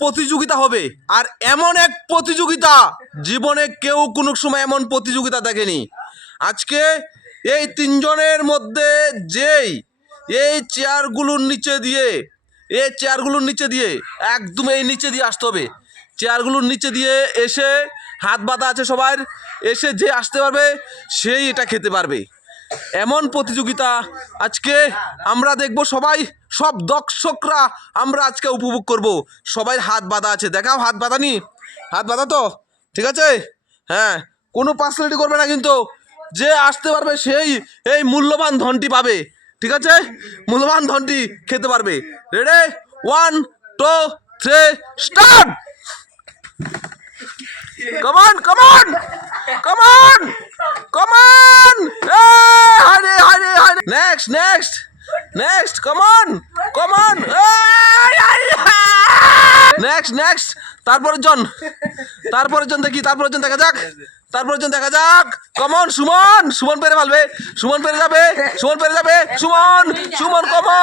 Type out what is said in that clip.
প্রতিযোগিতা হবে। আর এমন এক প্রতিযোগিতা, জীবনে কেউ কোনো সময় এমন প্রতিযোগিতা দেখেনি। আজকে এই তিনজনের মধ্যে যেই, এই চেয়ারগুলোর নিচে দিয়ে, এই চেয়ারগুলোর নিচে দিয়ে, একদম এই নিচে দিয়ে আসতে হবে। চেয়ারগুলোর নিচে দিয়ে এসে হাত বাঁধা আছে সবার, এসে যে আসতে পারবে, সেই এটা খেতে পারবে। এমন প্রতিযোগিতা আজকে আমরা দেখব সবাই সব দর্শকরা আমরা আজকে উপভোগ করব। সবাই হাত বাঁধা আছে। দেখাও হাত বাঁধা নি হাত বাঁধা তো? ঠিক আছে? হ্যাঁ কোনো পার্সোনালিটি করবে না কিন্তু। যে আসতে পারবে সেই এই মূল্যবান ধনটি পাবে। ঠিক আছে? মূল্যবান ধনটি খেতে পারবে। Ready one two three start Come on, hurry. Next, next, next. Come on, come on. Hey, hey, hey. Next, next. তারপরের জন তারপরের জন দেখি তারপরের জন দেখা যাক তারপরের জন দেখা যাক কমন সুমন সুমন পেরে ফেলবে সুমন পেরে যাবে সুমন পেরে যাবে সুমন সুমন কমন